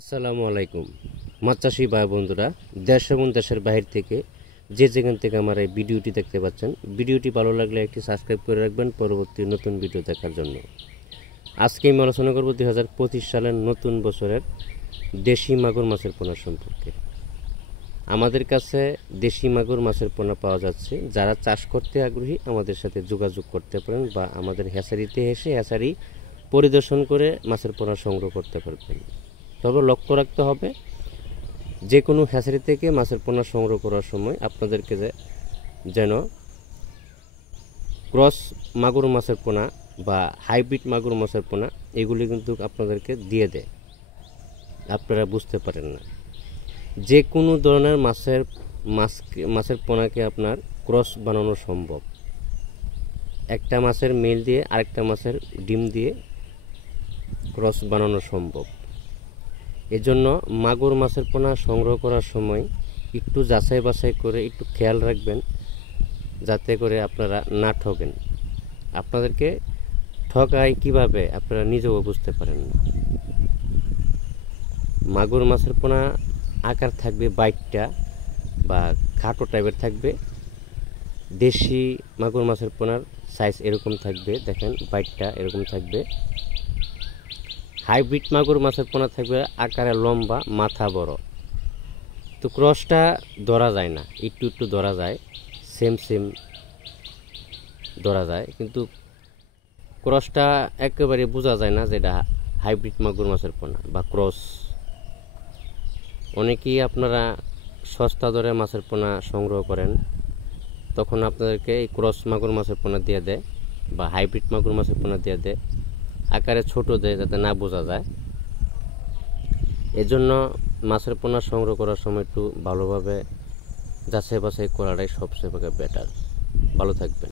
আসসালামু আলাইকুম মাছ চাষি ভাই বন্ধুরা, দেশ এবং দেশের বাইরে থেকে যে যেখান থেকে আমার এই ভিডিওটি দেখতে পাচ্ছেন, ভিডিওটি ভালো লাগলে একটি সাবস্ক্রাইব করে রাখবেন পরবর্তী নতুন ভিডিও দেখার জন্য। আজকে আমি আলোচনা করব 2025 সালের নতুন বছরের দেশি মাগুর মাছের পোনা সম্পর্কে। আমাদের কাছে দেশি মাগুর মাছের পোনা পাওয়া যাচ্ছে। যারা চাষ করতে আগ্রহী আমাদের সাথে যোগাযোগ করতে পারেন বা আমাদের হ্যাচারিতে এসে হ্যাচারি পরিদর্শন করে মাছের পোনা সংগ্রহ করতে পারবেন। তবে লক্ষ্য রাখতে হবে, যে কোনো হ্যাচারি থেকে মাছের পোনা সংগ্রহ করার সময় আপনাদেরকে যেন ক্রস মাগুর মাছের পোনা বা হাইব্রিড মাগুর মাছের পোনা এগুলি কিন্তু আপনাদেরকে দিয়ে দেয়, আপনারা বুঝতে পারেন না। যে কোনো ধরনের মাছের পোনাকে আপনার ক্রস বানানো সম্ভব। একটা মাছের মেল দিয়ে আরেকটা মাছের ডিম দিয়ে ক্রস বানানো সম্ভব। এজন্য মাগুর মাছের পোনা সংগ্রহ করার সময় একটু যাচাই বাছাই করে একটু খেয়াল রাখবেন, যাতে করে আপনারা না ঠকেন। আপনাদেরকে ঠকায় কিভাবে আপনারা নিজেও বুঝতে পারেন না। মাগুর মাছের পোনা আকার থাকবে বাইটটা বা খাটো টাইপের থাকবে। দেশি মাগুর মাছের পোনার সাইজ এরকম থাকবে, দেখেন বাইটটা এরকম থাকবে। হাইব্রিড মাগুর মাছের পোনা থাকবে আকারে লম্বা, মাথা বড়। তো ক্রসটা ধরা যায় না, একটু একটু ধরা যায়, সেম ধরা যায়, কিন্তু ক্রসটা একেবারে বোঝা যায় না যেটা হাইব্রিড মাগুর মাছের পোনা বা ক্রস। অনেকেই আপনারা সস্তা দরে মাছের পোনা সংগ্রহ করেন, তখন আপনাদেরকে এই ক্রস মাগুর মাছের পোনা দিয়ে দেয় বা হাইব্রিড মাগুর মাছের পোনা দিয়ে দেয়, আকারে ছোট দেয় যাতে না বোঝা যায়। এজন্য মাছের পোনা সংগ্রহ করার সময় একটু ভালোভাবে যাচাই বাছাই করাটাই সবচেয়ে বেটার। ভালো থাকবেন।